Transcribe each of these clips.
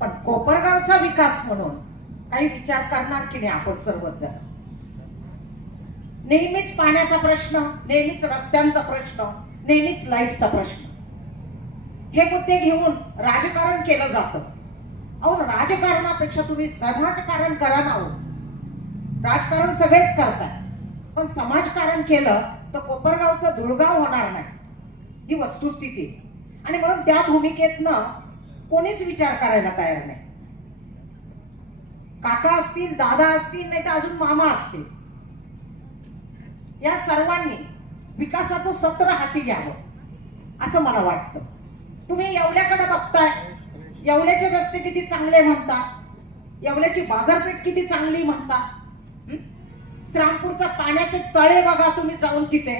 पण कोपरगावचा विकास म्हणून काही विचार करणार की नाही आपण सर्वच जण? नेहमीच पाण्याचा प्रश्न, नेहमीच रस्त्यांचा प्रश्न, नेहमीच लाईटचा प्रश्न, हे मुद्दे घेऊन राजकारण केलं जातं. अहो, राजकारणापेक्षा तुम्ही समाजकारण करा ना. राजकारण सगळेच करतात, पण समाजकारण केलं तर कोपरगावचं धुळगाव होणार नाही, ही वस्तुस्थिती. आणि म्हणून त्या भूमिकेतनं कोणीच विचार करायला तयार नाही. काका असतील, दादा असतील, नाही तर अजून मामा असतील, या सर्वांनी विकासाचं सत्र हाती घ्यावं असं मला वाटतं. तुम्ही येवल्याकडे बघताय, येवल्याचे रस्ते किती चांगले म्हणता, येवल्याची बाजारपेठ किती चांगली म्हणता. श्रामपूरचा पाण्याचे तळे बघा तुम्ही जाऊन, तिथे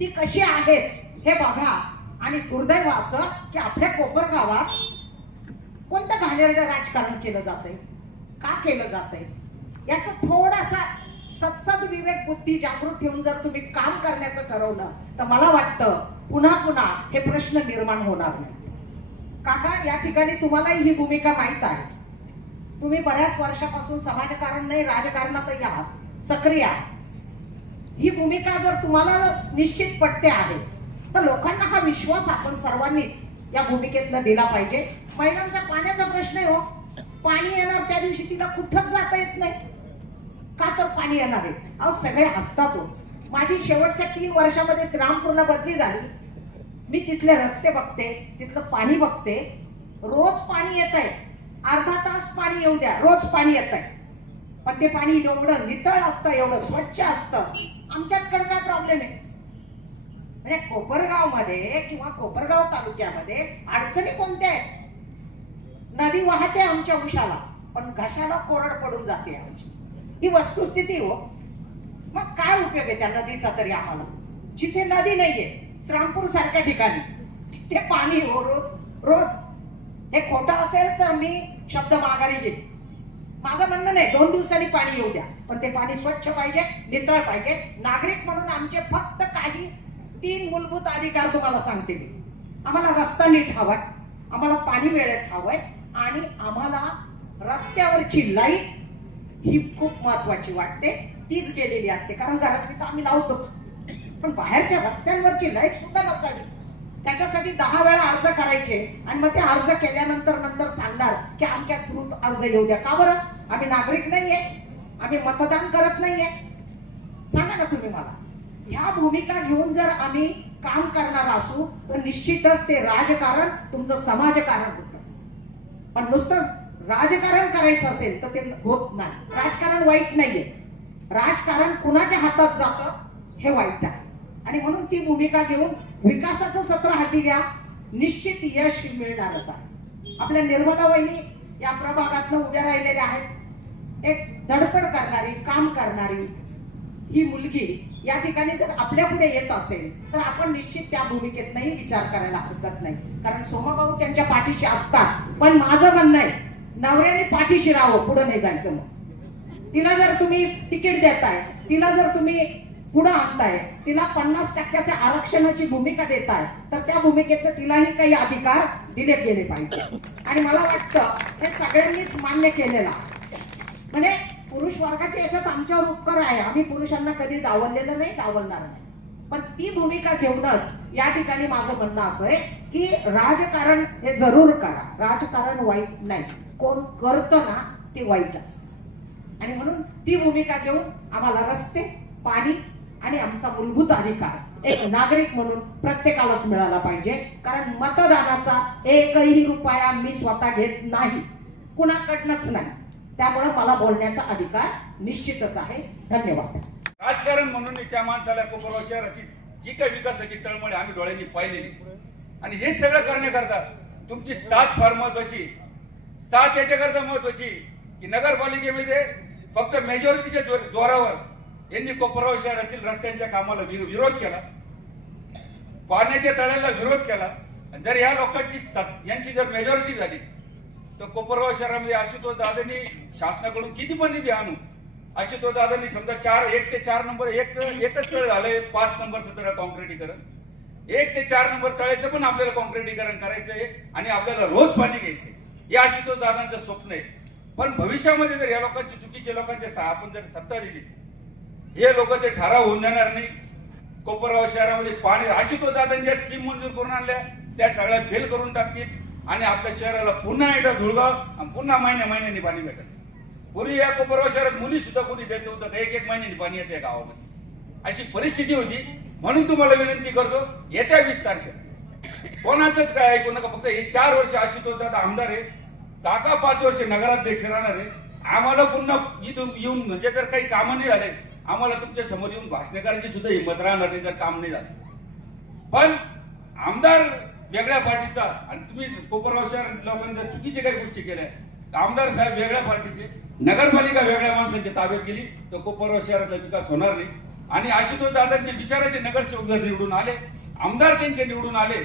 ती कशी आहेत हे बघा. आणि दुर्दैव असं की आपल्या कोपरगावात कोणतं घाणेरडं राजकारण केलं जातंय, का केलं जातंय, याचा थोडासा सत्सद विवेक बुद्धी जागृत ठेवून जर तुम्ही काम करण्याचं ठरवलं तर मला वाटतं पुन्हा पुन्हा हे प्रश्न निर्माण होणार नाही. काका, या ठिकाणी तुम्हालाही ही भूमिका माहित आहे. तुम्ही बऱ्याच वर्षापासून समाजकारण नाही राजकारणातही आहात, सक्रिय आहात. ही भूमिका जर तुम्हाला निश्चित पटते आहे तर लोकांना हा विश्वास आपण सर्वांनीच या भूमिकेतनं दिला पाहिजे. महिलांचा पाण्याचा प्रश्न आहे. हो, पाणी येणार त्या दिवशी तिला कुठंच जाता येत नाही, का तर पाणी येणार आहे. अहो, सगळे हसतात. हो, माझी शेवटच्या 3 वर्षामध्ये श्रीरामपूरला बदली झाली. मी तिथले रस्ते बघते, तिथलं पाणी बघते. रोज पाणी येत आहे, अर्धा तास पाणी येऊ द्या, रोज पाणी येत आहे. पण ते पाणी एवढं नितळ असतं, एवढं स्वच्छ असतं. आमच्याचकडे काय प्रॉब्लेम आहे? म्हणजे कोपरगाव मध्ये किंवा कोपरगाव तालुक्यामध्ये अडचणी कोणत्या आहेत? नदी वाहते आमच्या उशाला, पण घशाला कोरड पडून जाते आमची, ही वस्तुस्थिती. हो, मग काय उपयोग आहे त्या नदीचा तरी आम्हाला? जिथे नदी नाहीये, श्रीरामपूर सारख्या ठिकाणी, तिथे पाणी हो रोज रोज. हे खोटं असेल तर मी शब्द माघारी घेईन. माझं म्हणणं नाही 2 दिवसांनी पाणी येऊ द्या, पण ते पाणी स्वच्छ पाहिजे, नितळ पाहिजे. नागरिक म्हणून आमचे फक्त काही 3 मूलभूत अधिकार तुम्हाला सांगते मी. आम्हाला रस्ता नीट हवाय, आम्हाला पाणी वेळेत हवंय, आणि आम्हाला रस्त्यावरची लाईट ही खूप महत्वाची वाटते. तीच गेलेली असते, कारण घरातली तर आम्ही लावतोच, पण बाहेरच्या रस्त्यांवरची लाईट सुद्धा नसावी. त्याच्यासाठी 10 वेळा अर्ज करायचे आणि मग ते अर्ज केल्यानंतर सांगणार की आमच्या थ्रू अर्ज येऊ द्या. का बरं? आम्ही नागरिक नाहीये? आम्ही मतदान करत नाहीये? सांगा ना तुम्ही मला. ह्या भूमिका घेऊन जर आम्ही काम करणार असू तर निश्चितच ते राजकारण तुमचं समाजकारण होतं. पण नुसतं राजकारण करायचं असेल तर ते होत नाही. राजकारण वाईट नाहीये, राजकारण कुणाच्या हातात जातं हे वाईट आहे. आणि म्हणून ती भूमिका घेऊन विकासाचं सत्र हाती घ्या, निश्चित यश मिळणारच आहे. आपल्या निर्मला वहिनी या प्रभागातनं उभ्या राहिलेल्या आहेत. एक धडपड करणारी, काम करणारी ही मुलगी या ठिकाणी जर आपल्या पुढे येत असेल तर आपण निश्चित त्या भूमिकेतनंही विचार करायला हरकत नाही, कारण सोमाभाऊ त्यांच्या पाठीशी असतात. पण माझं म्हणणं आहे, नवऱ्याने पाठीशी राहावं, पुढे नाही जायचं. मग तिला जर तुम्ही तिकीट देताय, तिला जर तुम्ही पुढे आणताय, तिला 50% आरक्षणाची भूमिका देताय, तर त्या भूमिकेत तिलाही काही अधिकार दिले गेले पाहिजे. आणि मला वाटतं हे सगळ्यांनीच मान्य केलेलं. म्हणजे पुरुष वर्गाच्या याच्यात आमच्यावर उपकार आहे, आम्ही पुरुषांना कधी डावललेलं नाही, डावलणार नाही. पण ती भूमिका घेऊनच या ठिकाणी माझं म्हणणं असं आहे की राजकारण हे जरूर करा, राजकारण वाईट नाही. कोण करतं ना ते वाईट असतं. आणि म्हणून ती भूमिका घेऊन आम्हाला रस्ते, पाणी आणि आमचा मूलभूत अधिकार एक नागरिक म्हणून प्रत्येकालाच मिळाला पाहिजे. कारण मतदानाचा एकही रुपया मी स्वतः घेत नाही, कुणाकडनंच नाही. त्यामुळे मला बोलण्याचा अधिकार निश्चितच आहे. धन्यवाद. राजकारण म्हणून त्या माणसाला कोपरगाव शहराची जी काही विकासाची तळमळ आम्ही डोळ्यांनी पाहिलेली, आणि हे सगळं करण्याकरता तुमची साथ फार महत्वाची. साथ याच्याकरता महत्वाची की नगरपालिकेमध्ये फक्त मेजॉरिटीच्या जोरावर यांनी कोपरगाव शहरातील रस्त्यांच्या कामाला विरोध केला, पाण्याच्या तळ्याला विरोध केला. जर या लोकांची यांची जर मेजॉरिटी झाली तर कोपरगाव शहरामध्ये आशुतोष दादांनी शासनाकडून किती पण निधी आणू, आशुतोष दादांनी समजा 1 ते 4 नंबर एकच तळ झालंय, 5 नंबरचं तळ कॉन्क्रिटीकरण, 1 ते 4 नंबर तळ्याचं पण आपल्याला कॉन्क्रिटीकरण करायचंय आणि आपल्याला रोज पाणी घ्यायचंय. हे आशुतोष दादांचं स्वप्न आहे. पण भविष्यामध्ये जर या लोकांची चुकीच्या लोकांच्या आपण जर सत्ता दिली, हे लोक ते ठराव होऊन देणार नाही. कोपरगाव शहरामध्ये पाणी आशुतोष दादांच्या स्कीम मंजूर करून आणल्या त्या सगळ्या फेल करून टाकतील आणि आपल्या शहराला पुन्हा एकदा धुळगाव आणि पुन्हा महिन्याने पाणी भेटेल. पूर्वी या कोपरगाव शहरात मुली सुद्धा कोणी देत नव्हतं, एक महिन्याने पाणी येते गावामध्ये, अशी परिस्थिती होती. म्हणून तुम्हाला विनंती करतो, येत्या 20 तारखेला कोणाचंच काय ऐकू नका. फक्त हे 4 वर्ष आशुतोष दादा आमदार आहे, काका 5 वर्ष नगराध्यक्ष राहणार आहे. आम्हाला पुन्हा इथून येऊन म्हणजे जर काही कामं नाही झाले, आम्हाला तुमच्या समोर येऊन भाषण करायची सुद्धा हिंमत राहणार नाही जर काम नाही झालं. पण आमदार वेगळ्या पार्टीचा आणि तुम्ही कोपरगाव शहर लोकांनी जर चुकीच्या काही गोष्टी केल्या, आमदार साहेब वेगळ्या पार्टीचे, नगरपालिका वेगळ्या माणसांच्या ताब्यात गेली तर कोपरगाव शहराचा विकास होणार नाही. आणि आशुतोष दादांचे बिचाराचे नगरसेवक जर निवडून आले, आमदार त्यांचे निवडून आले,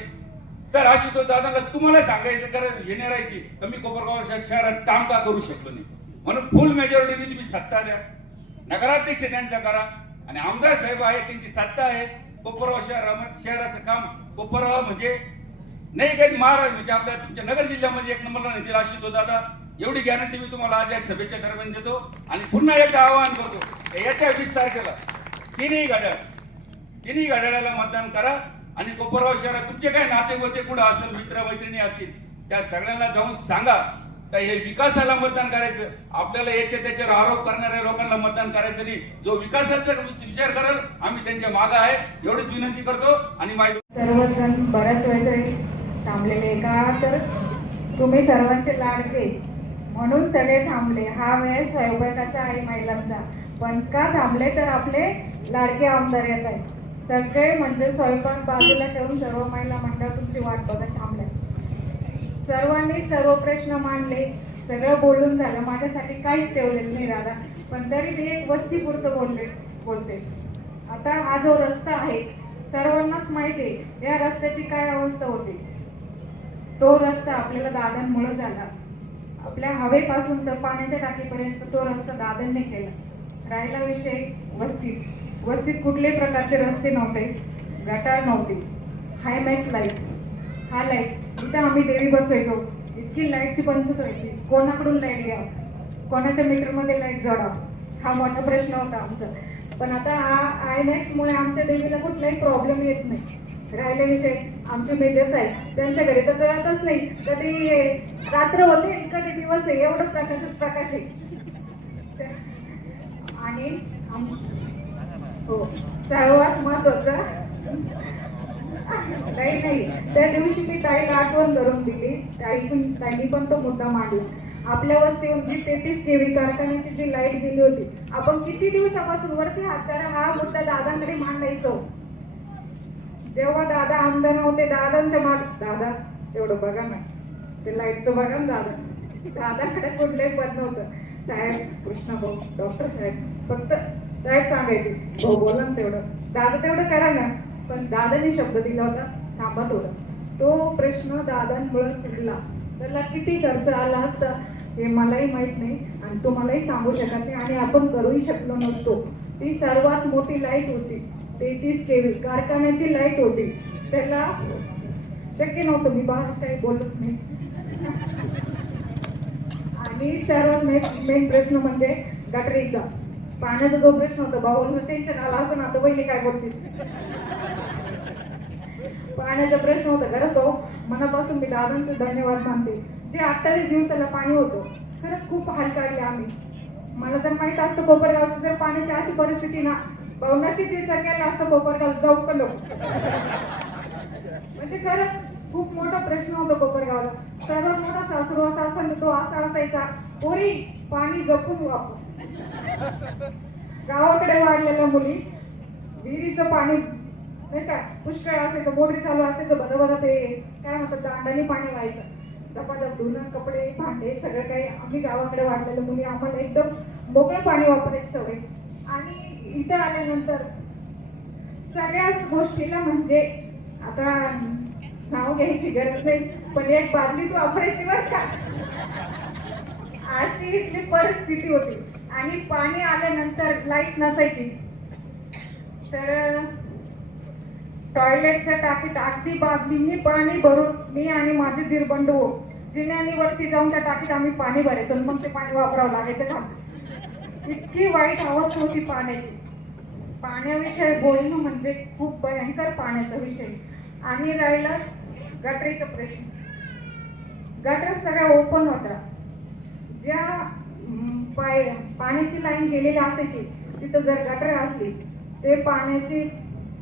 तर आशुतोष दादांना तुम्हाला सांगायचं गरज हे नाही राहायची तर मी कोपरगाव शहरात काम का करू शकलो नाही. म्हणून फुल मेजॉरिटीने तुम्ही सत्ता द्या, नगराध्यक्ष त्यांचा करा आणि आमदार साहेब आहे त्यांची सत्ता आहे. कोपरगाव शहराचं काम कोपरगाव म्हणजे नाही काही महाराज म्हणजे आपल्या तुमच्या नगर जिल्ह्यामध्ये 1 नंबरला नाही दिला आशुतोष दादा, एवढी गॅरंटी मी तुम्हाला आज या सभेच्या दरम्यान देतो. आणि पुन्हा एकदा आवाहन करतो, येत्या 20 तारखेला तिन्ही घड्याळाला मतदान करा आणि कोपरगाव शहरात तुमचे काय नातेवाईक कुठं असेल, मित्र मैत्रिणी असतील, त्या सगळ्यांना जाऊन सांगा का हे विकासाला मतदान करायचं. आपल्याला याच्या त्याच्यावर आरोप करणाऱ्या लोकांना मतदान करायचं नाही. जो विकासाचा विचार करेल आम्ही त्यांच्या मागे आहे, एवढीच विनंती करतो. आणि सर्वजण बऱ्याच वेळेस थांबलेले का तर तुम्ही सर्वांचे लाडके म्हणून सगळे थांबले. हा वेळ स्वयंपाकाचा आहे महिलांचा, पण का थांबले तर आपले लाडके आमदार येत आहेत. सगळे म्हणजे स्वयंपाक बाजूला ठेवून सर्व महिला मंडळ तुमची वाट बघत थांबल्या. सर्वांनी सर्व प्रश्न मांडले, सगळं बोलून झालं, माझ्यासाठी काहीच ठेवलेलं नाही दादा. पण तरी ते एक वस्तीपुरतं बोलते. आता हा जो रस्ता आहे सर्वांनाच माहिती आहे या रस्त्याची काय अवस्था होती. तो रस्ता आपल्याला दादांमुळे झाला. आपल्या हवेपासून तर पाण्याच्या टाकीपर्यंत तो रस्ता दादांनी केला. राहिला विषय वस्तीत कुठल्याही प्रकारचे रस्ते नव्हते, गटार नव्हती, हायमॅक्स लाईट, हा लाईट इथं आम्ही देवी बसवायचो, इतकी लाईटची पंचायत व्हायची, कोणाकडून लाईट घ्या, कोणाच्या मीटरमध्ये लाईट जोडाव, हा मोठा प्रश्न होता आमचा. पण आता हा आयमॅक्समुळे आमच्या देवीला कुठलाही प्रॉब्लेम येत नाही. राहिला विषय आमचे मेजर्स आहेत, त्यांच्या घरी तर कळतच नाही कधी रात्र होते कधी दिवस आहे, एवढं प्रकाश आहे. आणि हो सर्वात महत्वाचं नाही त्या दिवशी मी ताईला आठवण करून दिली. ताईनी पण तो मुद्दा मांडला. आपल्या वस्तीवरती 33 केव्ही कारखान्याची जी लाईट दिली होती, आपण किती दिवसापासून वरती हात करा हा मुद्दा दादांकडे मांडायचो. जेव्हा दादा आमदार नव्हते दादांच्या दादा एवढं बघा ना ते लाईटचं बघा ना दादाकडे कुठलंही पद नव्हतं. साहेब कृष्णा भाऊ डॉक्टर साहेब फक्त साहेब सांगायचे भाऊ बोला ना तेवढं, दादा तेवढं करा ना. पण दादाने शब्द दिला होता थांबत होता. तो प्रश्न दादांमुळे सुटला. त्याला किती खर्च आला असता हे मलाही माहित नाही आणि तुम्हालाही सांगू शकत नाही आणि आपण करूही शकलो नसतो. ती सर्वात मोठी लाईट होती, 33 केव्ही कारखान्याची लाईट होती. त्याला शक्य नव्हतं, मी बाहेर काही बोलत नाही. आणि सर्वात मेन प्रश्न म्हणजे गटरीचा पाण्याचा जो प्रश्न होता, भाऊला टेन्शन आला असं ना तर बहिणी काय बोलतील. पाण्याचा प्रश्न होता. खरंच भाऊ मनापासून मी दादांचे धन्यवाद मानते. जे 28 दिवसाला पाणी होतं खरंच खूप हाल काढले आम्ही. मला जर माहित असतं कोपरगावची जर पाण्याची अशी परिस्थिती ना भाऊ नक्कीच विचार केला असतं कोपरगाव जाऊ का लोक. म्हणजे खरंच खूप मोठा प्रश्न होता कोपरगावला. सर्वात मोठा सासरू असा तो असा असायचा पोरी पाणी जपून वापर. गावाकडे वाढलेल्या मुली विहिरीचं पाणी नाही का पुष्कळ असायचं, मोटरी चालू असायचं, बरोबर ते काय म्हणतात दांडाने पाणी व्हायचं. धपाधप धुणं कपडे भांडे सगळं काही. आम्ही गावाकडे वाढलेल्या मुली आम्हाला एकदम मोकळं पाणी वापरायची सवय. आणि इथं आल्यानंतर सगळ्याच गोष्टीला म्हणजे आता नाव घ्यायची गरज नाही पण एक बादलीच वापरायची बरं का, अशी इथली परिस्थिती होती. आणि पाणी आल्यानंतर लाईट नसायची तर टॉयलेटच्या टाकीत अगदी बादलींनी पाणी भरून मी आणि माझे दीरबंधू जिन्यानी वरती जाऊन त्या टाकीत आम्ही पाणी भरायचो आणि मग ते पाणी वापरावं लागायचं का. इतकी वाईट अवस्था होती पाण्याची. पाण्याविषयी बोलणं म्हणजे खूप भयंकर पाण्याचा विषय. आणि राहिला गटरीचा प्रश्न. गटर सगळ्या ओपन होता. ज्या पाण्याची लाईन गेलेली असायची तिथं जर गटर असली ते पाण्याची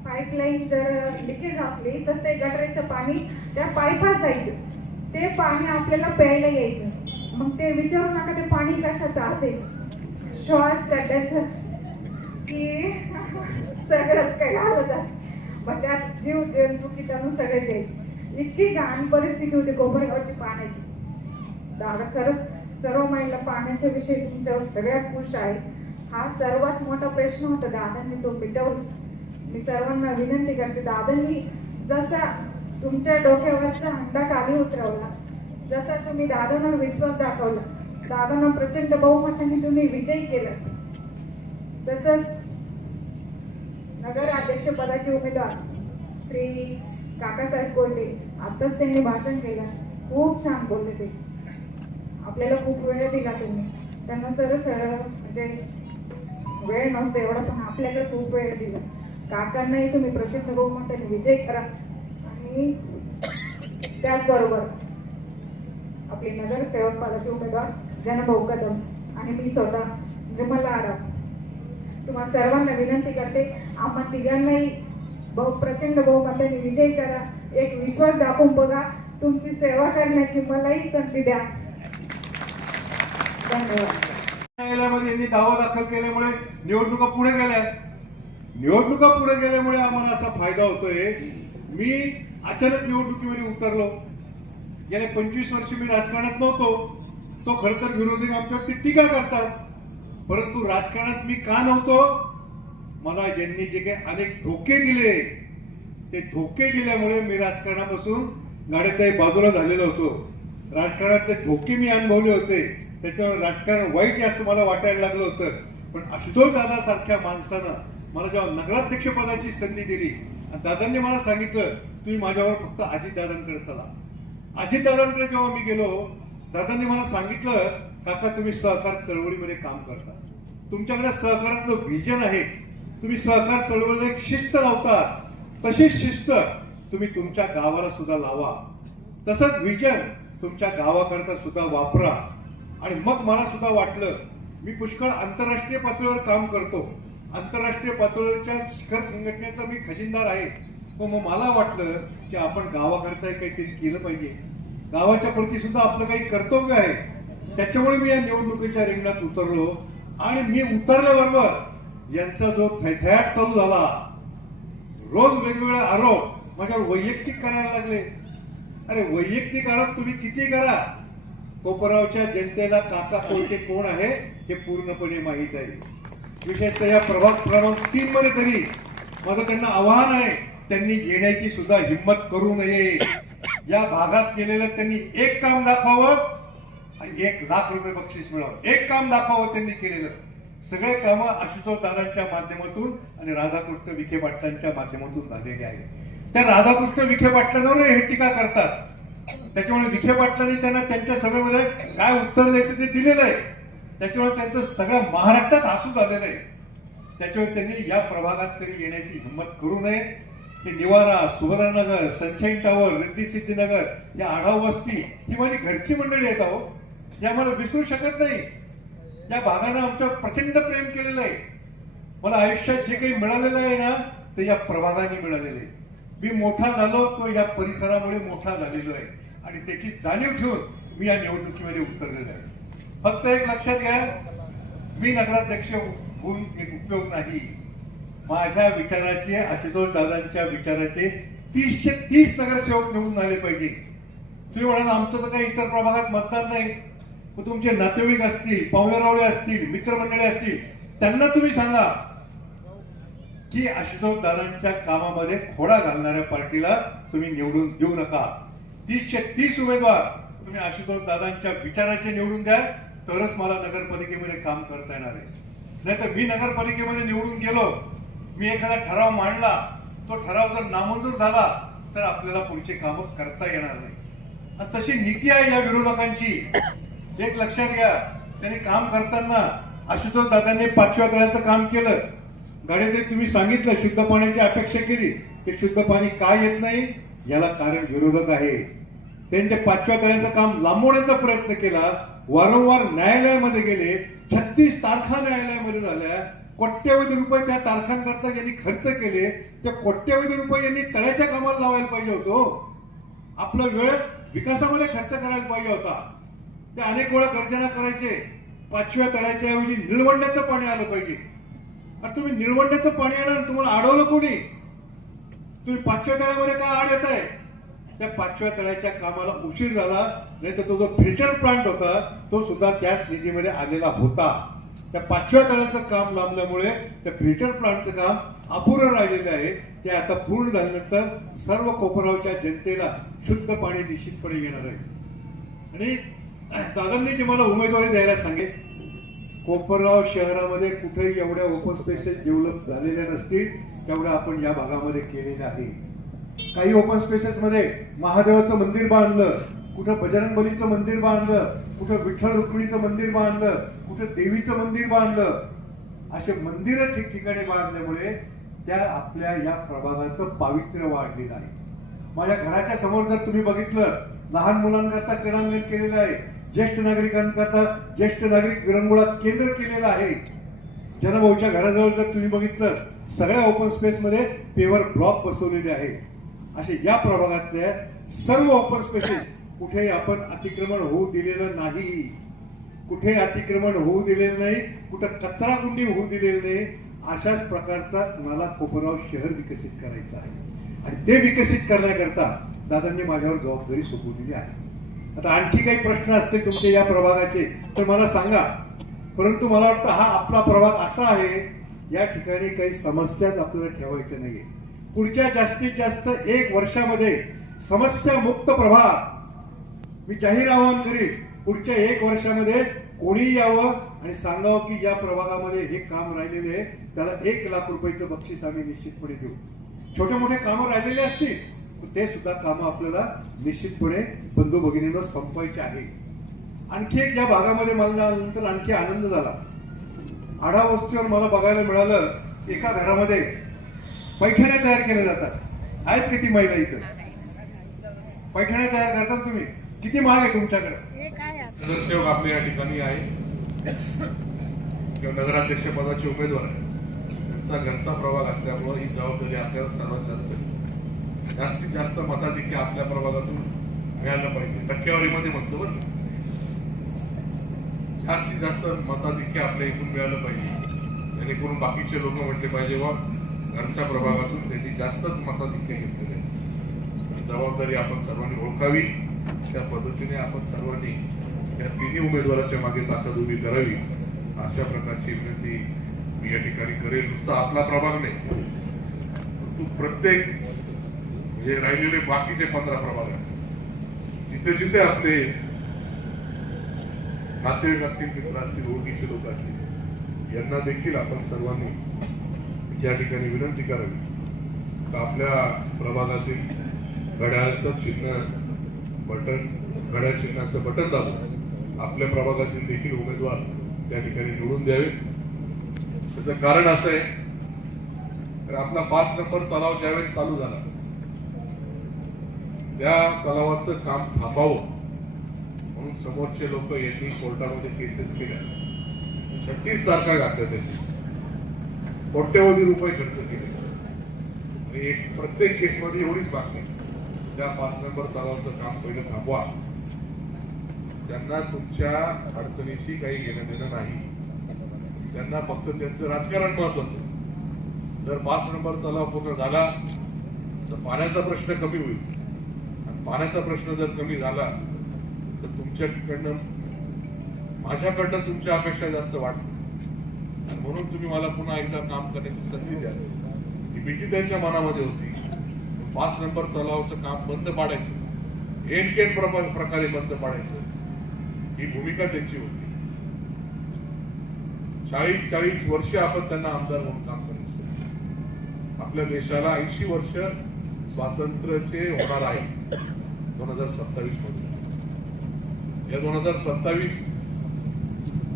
पाईपलाईन जर लिकेज असली तर ते गटरीचं पाणी त्या पाईपात जायचं. ते पाणी आपल्याला प्यायला यायचं. मग ते विचारू नका ते पाणी कशाचं असेल, श्वास काढायचं की सगळंच काही आलं जात. मग त्यात जीव जंतू किटाणू सगळेच यायचे. इतकी घाण परिस्थिती होती कोपरगावची पाण्याची. दादा खरंच सर्व महिला पाण्याच्या विषयी तुमच्यावर सगळ्यात खुश आहे. हा सर्वात मोठा प्रश्न होता, दादांनी तो मिटवला. मी सर्वांना विनंती करते, दादांनी जसा तुमच्या डोक्यावरचा हंडा खाली उतरवला, जसा तुम्ही दादांना विश्वास दाखवला, दादांना प्रचंड बहुमताने तुम्ही विजयी केलं, तसंच नगर अध्यक्ष पदाचे उमेदवार श्री काकासाहेब कोल्हे आताच त्यांनी भाषण केलं. खूप छान बोलले ते. आपल्याला खूप वेळ दिला तुम्ही त्यांना. तर सरळ म्हणजे वेळ नसतो एवढा, पण आपल्याला खूप वेळ दिला. काकांनाही तुम्ही प्रचंड बहुमताने विजय करा. आणि त्याचबरोबर आपले नगरसेवक पदाचे उमेदवार जनभाऊ कदम आणि मी स्वतः निर्मला आराम तुम्हाला सर्वांना विनंती करते, आम्हा तिघांनाही प्रचंड बहुमताने विजय करा. एक विश्वास दाखवून बघा. तुमची सेवा करण्याची मलाही संधी द्या. धन्यवाद. न्यायालयामध्ये यांनी दावा दाखल केल्यामुळे निवडणुका पुढे गेल्या. निवडणुका पुढे गेल्यामुळे आम्हाला असा फायदा होतोय. मी अचानक निवडणुकीमध्ये उतरलो. गेल्या 25 वर्ष मी राजकारणात नव्हतो. तो खरं तर विरोधी आमच्यावरती टीका करतात, परंतु राजकारणात मी का नव्हतो, मला ज्यांनी जे काही अनेक धोके दिले ते धोके दिल्यामुळे मी राजकारणापासून गाड्याताई बाजूला झालेलो होतो. राजकारणातले धोके मी अनुभवले होते, त्याच्यावर राजकारण वाईट असं मला वाटायला लागलं होतं. पण आशुतोष दादा सारख्या माणसानं मला जेव्हा नगराध्यक्ष पदाची संधी दिली आणि दादांनी मला सांगितलं तुम्ही माझ्यावर फक्त अजितदादांकडे चला. अजितदादांकडे जेव्हा मी गेलो, दादांनी मला सांगितलं काका तुम्ही सहकार चळवळीमध्ये काम करता, तुमच्याकडे सहकारातलं व्हिजन आहे, तुम्ही सहकार चळवळीला एक शिस्त लावता, तशीच शिस्त तुम्ही तुमच्या गावाला सुद्धा लावा, तसंच व्हिजन तुमच्या गावाकरता सुद्धा वापरा. आणि मग मला सुद्धा वाटलं मी पुष्कळ आंतरराष्ट्रीय पातळीवर काम करतो, आंतरराष्ट्रीय पातळीवरच्या शिखर संघटनेचा मी खजिनदार आहे. मग मला वाटलं की आपण गावाकरता काहीतरी केलं पाहिजे, गावाच्या प्रती सुद्धा आपलं काही कर्तव्य आहे. त्याच्यामुळे मी या निवडणुकीच्या रिंगणात उतरलो. आणि मी उतरल्याबरोबर यांचा जो थैथयाट चालू झाला, रोज वेगवेगळे आरोप माझ्यावर वैयक्तिक करायला लागले. अरे वैयक्तिक आरोप तुम्ही किती करा, कोपरावच्या जनतेला काका कोयटे कोण आहे हे पूर्णपणे माहीत आहे. विशेषतः या प्रभाग क्रमांक 3 मध्ये तरी माझं त्यांना आव्हान आहे, त्यांनी येण्याची सुद्धा हिंमत करू नये. या भागात केलेलं त्यांनी एक काम दाखवावं आणि 1 लाख रुपये बक्षीस मिळावं. एक काम दाखवावं त्यांनी केलेलं. सगळे कामं आशुतोष दादांच्या माध्यमातून आणि राधाकृष्ण विखे पाटलांच्या माध्यमातून झालेले आहेत. त्या राधाकृष्ण विखे पाटलांवर हे टीका करतात, त्याच्यामुळे विखे पाटलांनी त्यांना त्यांच्या सभेमध्ये काय उत्तर द्यायचं ते दिलेलं आहे. त्याच्यामुळे त्यांचं सगळं महाराष्ट्रात हसू झालेलं आहे. त्याच्यामुळे त्यांनी या प्रभागात तरी येण्याची हिंमत करू नये. हे निवारा, सुभद्रानगर, सनशाईन टॉवर, रिद्धी सिद्धीनगर, या आढाव वस्ती ही माझी घरची मंडळी आहेत अहो, या मला विसरू शकत नाही. या भागानं आमच्यावर प्रचंड प्रेम केलेलं आहे. मला आयुष्यात जे काही मिळालेलं आहे ना ते या प्रभागाने मिळालेलं आहे. मी मोठा झालो तो या परिसरामुळे मोठा झालेलो आहे आणि त्याची जाणीव ठेवून मी या निवडणुकीमध्ये उतरलेलो आहे. फक्त एक लक्षात घ्या, मी नगराध्यक्ष होऊन एक उपयोग नाही. माझ्या विचाराचे, आशुतोष दादांच्या विचाराचे 30चे 30 नगरसेवक निवडून आले पाहिजे. तुम्ही म्हणाल आमचं तर काही इतर प्रभागात मतदान नाही, मग तुमचे नातेवाईक असतील, पाहुणेरावळे असतील, मित्रमंडळी असतील, त्यांना तुम्ही सांगा की आशुतोष दादांच्या कामामध्ये खोडा घालणाऱ्या पार्टीला तुम्ही निवडून देऊ नका. 30चे 30 उमेदवार तुम्ही आशुतोष दादांच्या विचाराचे निवडून द्या, तरच मला नगरपालिकेमध्ये काम करता येणार आहे. नाहीतर मी नगरपालिकेमध्ये निवडून गेलो, मी एखादा ठराव मांडला, तो ठराव जर नामंजूर झाला तर आपल्याला पुढचे कामं करता येणार नाही. आणि तशी नीती आहे या विरोधकांची. एक लक्षात घ्या, त्यांनी काम करताना आशुतोष दादांनी 5व्या तळ्याचं काम केलं. गाडीत तुम्ही सांगितलं शुद्ध पाण्याची अपेक्षा केली, ते शुद्ध पाणी का येत नाही याला कारण विरोधक आहे. त्यांचे 5व्या तळ्याचं काम लांबवण्याचा प्रयत्न केला, वारंवार न्यायालयामध्ये गेले, 36 तारखा न्यायालयामध्ये झाल्या, कोट्यवधी रुपये त्या तारखांकरता ज्यांनी खर्च केले, त्या कोट्यवधी रुपये यांनी तळ्याच्या कामाला लावायला पाहिजे होतो. आपला वेळ विकासामध्ये खर्च करायला पाहिजे होता. ते अनेक वेळा गर्जना करायचे, 5व्या तळ्याच्या ऐवजी निळवंड्याचं पाणी आलं पाहिजे. अरे तुम्ही निळवंड्याचं पाणी येणार, तुम्हाला अडवलं कोणी? तुम्ही 5व्या तळ्यामध्ये का आड येत आहे? त्या 5व्या तळ्याच्या कामाला उशीर झाला, नाही तर तो जो फिल्टर प्लांट होता तो सुद्धा त्याच निधीमध्ये आलेला होता. त्या 5व्या तळ्याचं काम लांबल्यामुळे त्या फिल्टर प्लांटचं काम अपुरं राहिलेलं आहे. ते आता पूर्ण झाल्यानंतर सर्व कोपरावच्या जनतेला शुद्ध पाणी निश्चितपणे येणार आहे. आणि दादांनी जे मला उमेदवारी द्यायला सांगेल, कोपरगाव शहरामध्ये कुठेही एवढ्या ओपन स्पेसेस डेव्हलप झालेल्या नसतील तेवढ्या आपण या भागामध्ये केलेल्या आहे. काही ओपन स्पेसेस मध्ये महादेवाचं मंदिर बांधलं, कुठं बजरंग बलीचं मंदिर बांधलं, कुठं विठ्ठल रुक्मिणीचं मंदिर बांधलं, कुठं देवीचं मंदिर बांधलं. असे मंदिरं ठिकठिकाणी बांधल्यामुळे त्या आपल्या या प्रभागाचं पावित्र्य वाढलेलं आहे. माझ्या घराच्या समोर जर तुम्ही बघितलं, लहान मुलांकरता क्रीडांगण केलेलं आहे, ज्येष्ठ नागरिकांकरता ज्येष्ठ नागरिक विरंगुळा केंद्र केलेलं आहे. जनभाऊच्या घराजवळ जर तुम्ही बघितलं, सगळ्या ओपन स्पेस मध्ये पेवर ब्लॉक बसवलेले आहे. असे या प्रभागातल्या सर्व ओपन स्पेसेस कुठेही आपण अतिक्रमण होऊ दिलेलं नाही, कुठे अतिक्रमण होऊ दिलेलं नाही, कुठं कचरा कुंडी होऊ दिलेली नाही. अशाच प्रकारचा मला कोपरगाव शहर विकसित करायचं आहे आणि ते विकसित करण्याकरता दादांनी माझ्यावर जबाबदारी सोपवलेली आहे. आता आणखी काही प्रश्न असतील तुमचे या प्रभागाचे तर मला सांगा, परंतु मला वाटतं हा आपला प्रभाग असा आहे, या ठिकाणी काही समस्याच आपल्याला ठेवायच्या नाहीये. पुढच्या जास्तीत जास्त 1 वर्षामध्ये समस्या मुक्त प्रभाग मी जाहीर आवाहन करीन. पुढच्या 1 वर्षामध्ये कोणी यावं आणि सांगावं की या प्रभागामध्ये हे काम राहिलेले आहे, त्याला 1 लाख रुपयाचं बक्षीस आम्ही निश्चितपणे देऊ. छोटे मोठे कामं राहिलेले असतील ते सुद्धा कामं आपल्याला निश्चितपणे बंधू भगिनींना संपवायचे आहे. आणखी एक या भागामध्ये मला नंतर आणखी आनंद झाला. आढा वस्तीवर मला बघायला मिळालं, एका घरामध्ये पैठण्या तयार केल्या जातात. आहेत किती महिला इथं पैठण्या तयार करतात? तुम्ही किती महाग आहे तुमच्याकडे? नगरसेवक आपले या ठिकाणी आहे किंवा नगराध्यक्ष पदाचे उमेदवार आहे, त्यांचा घरचा प्रभाग असल्यामुळे ही जबाबदारी आपल्याला सर्वात जास्तीत जास्त मताधिक्य आपल्या प्रभागातून मिळालं पाहिजे. टक्केवारीमध्ये म्हणतो बरं, जास्तीत जास्त मताधिक्य आपल्या इथून मिळालं पाहिजे, जेणेकरून बाकीचे लोक म्हटले पाहिजे वा घरच्या प्रभागातून त्यांनी जास्तच मताधिक्य घेतलेले. जबाबदारी आपण सर्वांनी ओळखावी, त्या पद्धतीने आपण सर्वांनी या तिन्ही उमेदवाराच्या मागे ताकद उभी करावी, अशा प्रकारची विनंती मी या ठिकाणी करेल. नुसता आपला प्रभाग नाही, परंतु प्रत्येक म्हणजे राहिलेले बाकीचे 15 प्रभाग असतील, जिथे जिथे आपले नातेवाईक असतील, मित्र असतील, ओळखीचे लोक असतील, यांना देखील आपण सर्वांनी या ठिकाणी विनंती करावी का आपल्या प्रभागातील घड्याळाचं चिन्ह बटन, घड्याळ चिन्हाचं बटन दाबून आपल्या प्रभागातील देखील उमेदवार त्या ठिकाणी निवडून द्यावे. त्याचं कारण असं आहे, तर आपला 5 नंबर तलाव ज्यावेळेस चालू झाला, त्या तलावाचं काम थांबावं म्हणून समोरचे लोक यांनी कोर्टामध्ये केसेस केल्या, 36 तारखा घातल्या, त्यांनी कोट्यवधी रुपये खर्च केले. आणि एक प्रत्येक केसमध्ये एवढीच मागणी, त्या 5 नंबर तलावाचं काम पहिलं थांबवा. त्यांना तुमच्या अडचणीशी काही घेणं देणं नाही, त्यांना फक्त त्यांचं राजकारण महत्वाचं. जर 5 नंबर तलाव पूर्ण झाला तर पाण्याचा प्रश्न कमी होईल, आणि पाण्याचा प्रश्न जर कमी झाला तर तुमच्याकडनं माझ्याकडनं तुमच्या अपेक्षा जास्त वाढतील. आणि म्हणून तुम्ही मला पुन्हा एकदा काम करण्याची संधी द्या. ही भीती त्यांच्या मनामध्ये होती. 5 नंबर तलावाचं काम बंद पाडायचं, एनकेन प्रकारे बंद पाडायचं, ही भूमिका त्यांची होती. 40 वर्ष आपण त्यांना आमदार म्हणून काम करायचं. आपल्या देशाला 80 वर्ष स्वातंत्र्याचे होणार आहे 2027 मध्ये. या 2027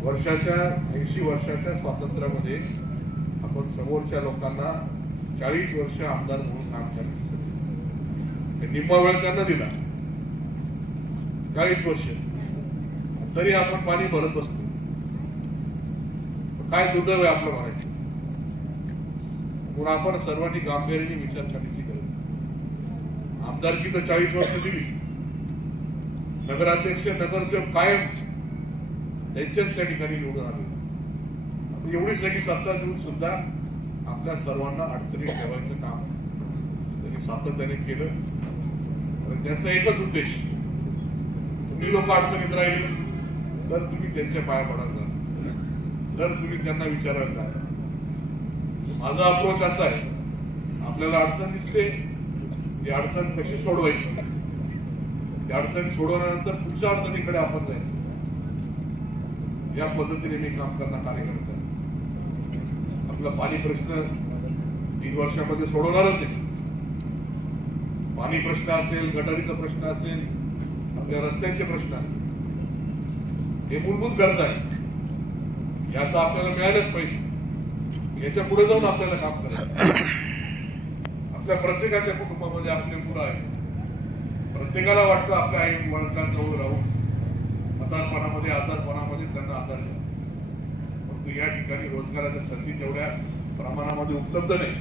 वर्षाच्या 80 वर्षाच्या स्वातंत्र्यामध्ये आपण समोरच्या लोकांना 40 वर्ष आमदार म्हणून काम करण्याची संधी, निम्मा वेळ त्यांना दिला 40 वर्ष, तरी आपण पाणी भरत असतो. काय दुर्दैव आहे आपलं म्हणायचं. म्हणून आपण सर्वांनी गांभीर्याने विचार करण्याची गरज आहे. आमदारकी तर 40 वर्ष दिली, नगराध्यक्ष नगरसेवक कायम त्यांच्याच त्या ठिकाणी निवडून आले. आता एवढी सगळी सत्ता देऊन सुद्धा आपल्या सर्वांना अडचणीत ठेवायचं काम त्यांनी सातत्याने केलं. आणि त्यांचा एकच उद्देश, तुम्ही लोक अडचणीत राहिले तर तुम्ही त्यांच्या पाया पडाल, तर तुम्ही त्यांना विचारायला लागला. माझा अप्रोच असा आहे, आपल्याला अडचण दिसते, ती अडचण कशी सोडवायची, ती अडचण सोडवल्यानंतर पुढच्या अडचणीकडे आपण जायचं. या पद्धतीने मी काम करणार कार्यकर्ता. आपला पाणी प्रश्न 3 वर्षामध्ये सोडवणारच आहे. पाणी प्रश्न असेल, गटारीचा प्रश्न असेल, आपल्या रस्त्यांचे प्रश्न असतील, हे मूलभूत गरजा आहे. हे आता आपल्याला मिळालंच पाहिजे. याच्या पुढे जाऊन आपल्याला काम करायचं. आपल्या प्रत्येकाच्या कुटुंबामध्ये आपले मुलं आहेत. प्रत्येकाला वाटतं आपल्या आई वडिलांजवळ राहून म्हातारपणामध्ये, आजारपणामध्ये त्यांना आधार द्या. परंतु या ठिकाणी रोजगाराच्या संधी तेवढ्या प्रमाणामध्ये उपलब्ध नाही.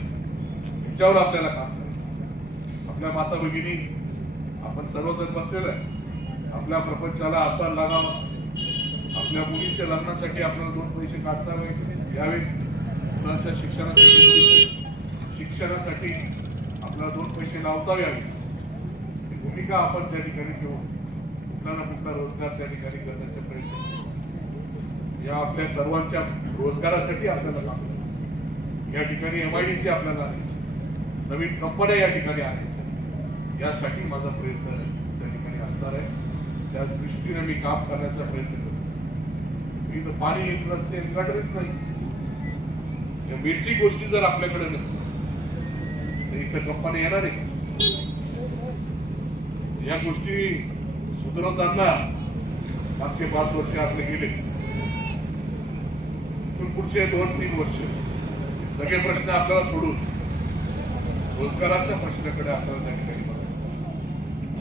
याच्यावर आपल्याला काम करायचं. आपल्या माता भगिनी, आपण सर्वजण बसलेलो आहे. आपल्या प्रपंचाला आधार लागावा. आपल्या मुलीच्या लग्नासाठी आपल्याला 2 पैसे काढता यावे. मुलांच्या शिक्षणासाठी आपल्याला 2 पैसे लावता यावे. ही भूमिका आपण त्या ठिकाणी घेऊन कुठला ना कुठला रोजगार त्या ठिकाणी करण्याचा प्रयत्न. या आपल्या सर्वांच्या रोजगारासाठी आपल्याला काम करायचं. या ठिकाणी MIDC आपल्याला आहे, नवीन कंपन्या या ठिकाणी आहेत. यासाठी माझा प्रयत्न त्या ठिकाणी असणार आहे. त्या दृष्टीने मी काम करण्याचा प्रयत्न करतो. इथं पाणी, रस्ते, गटारीच नाही, या बेसिक गोष्टी जर आपल्याकडे नसतील तर इथं कंपनी येणार आहे. या गोष्टी सुधारवताना मागचे 5 वर्ष आपले गेले. पुढचे 2-3 वर्ष सगळे प्रश्न आपल्याला सोडून रोजगाराच्या प्रश्नाकडे आपल्याला त्या ठिकाणी बघायचं.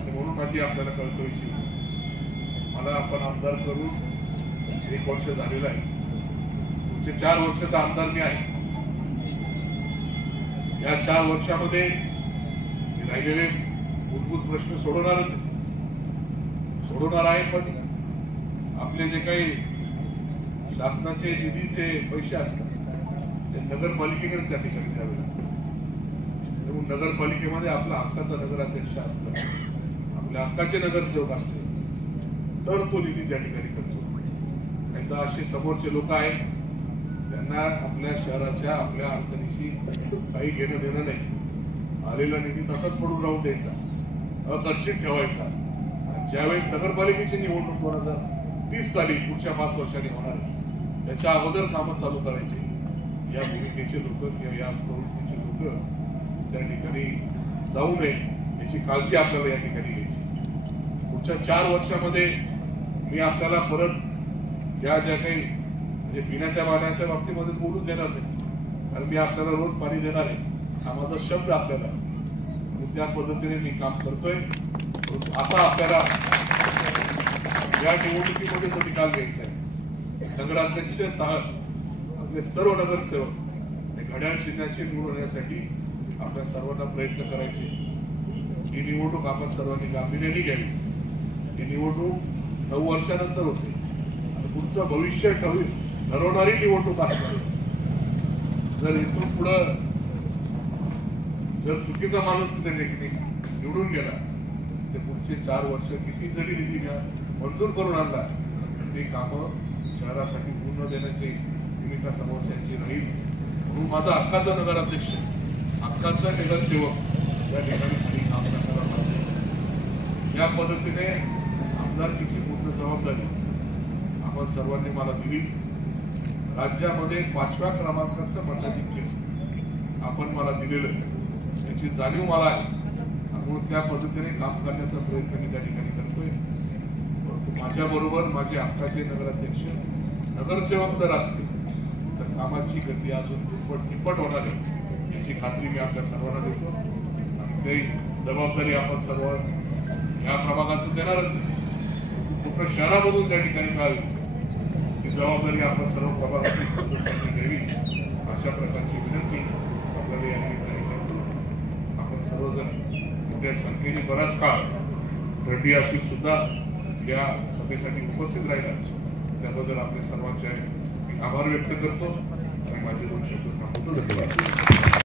आणि म्हणून माझी आपल्याला कळकळीची, मला आपण आमदार करून 1 वर्ष झालेलं आहे. पुढचे 4 वर्षाचा आमदार मी आहे. या 4 वर्षामध्ये राहिलेले मूलभूत प्रश्न सोडवणारच आहे, सोडवणार आहे. पण आपले जे काही शासनाचे निधीचे पैसे असतात ते नगरपालिकेकडे त्या ठिकाणी द्यावे लागतात. म्हणून नगरपालिकेमध्ये आपला हक्काचा नगराध्यक्ष असतो, आपल्या हक्काचे नगरसेवक असते, तर तो निधी त्या ठिकाणी खर्च होतो. नाही तर असे समोरचे लोक आहेत, त्यांना आपल्या शहराच्या, आपल्या अडचणीशी काही घेणं देणं नाही. आलेला निधी तसाच पडून राहून द्यायचा, अखर्चित ठेवायचा. आणि ज्यावेळेस नगरपालिकेची निवडणूक 2030 साली पुढच्या 5 वर्षांनी होणार आहे, त्याच्या अगोदर कामं चालू करायची. या भूमिकेचे लोक किंवा या प्रवृत्तीचे लोक त्या ठिकाणी जाऊ नये याची काळजी आपल्याला या ठिकाणी घ्यायची. पुढच्या 4 वर्षामध्ये मी आपल्याला परत या ज्या काही म्हणजे पिण्याच्या पाण्याच्या बाबतीमध्ये बोलूच देणार नाही, कारण मी आपल्याला रोज पाणी देणार आहे, हा माझा शब्द आपल्याला. त्या पद्धतीने मी काम करतोय. आता आपल्याला या निवडणुकीमध्ये तो निकाल घ्यायचा आहे. नगराध्यक्ष आपले सर्व नगरसेवक हे घड्याळ चिन्हाची निवडून येण्यासाठी आपल्या सर्वांना प्रयत्न करायचे. ही निवडणूक आपण सर्वांनी गांभीर्याने घ्यावी. ही निवडणूक 9 वर्षानंतर होते आणि पुढचं भविष्य ठरवणारी निवडणूक असणार. जर इथून पुढं जर चुकीचा माणूस त्या ठिकाणी निवडून गेला ते पुढचे 4 वर्ष किती जरी निधी मंजूर करून आणला ते कामं शहरासाठी पूर्ण देण्याची भूमिका समोरच्यांची राहील. म्हणून माझा हक्काचा नगराध्यक्ष, हक्काचा नगरसेवक या ठिकाणी काम करण्याला पाहिजे. या पद्धतीने आमदारकीची पूर्ण जबाबदारी आपण सर्वांनी मला दिली. राज्यामध्ये 5व्या क्रमांकाचं मताधिक्य आपण मला दिलेलं याची जाणीव मला आहे. म्हणून त्या पद्धतीने काम करण्याचा प्रयत्न मी त्या ठिकाणी करतोय. माझ्याबरोबर माझे हक्काचे नगराध्यक्ष नगरसेवक जर असतील तर कामाची गती अजून दुप्पट होणार आहे याची खात्री मी आपल्या सर्वांना देतो. आणि ते जबाबदारी आपण सर्व या प्रभागातून देणारच आहे. पूर्ण शहरामधून त्या ठिकाणी मिळावी ही जबाबदारी आपण सर्व प्रभागातील सदस्यांनी घ्यावी अशा प्रकारची विनंती आपल्याला या ठिकाणी करतो. आपण सर्वजण मोठ्या संख्येने बराच काळ थंडी असून सुद्धा या सभेसाठी उपस्थित राहिला त्याबद्दल आपल्या सर्वांचे मी आभार व्यक्त करतो आणि माझे 2 शब्द थांबवतो. धन्यवाद.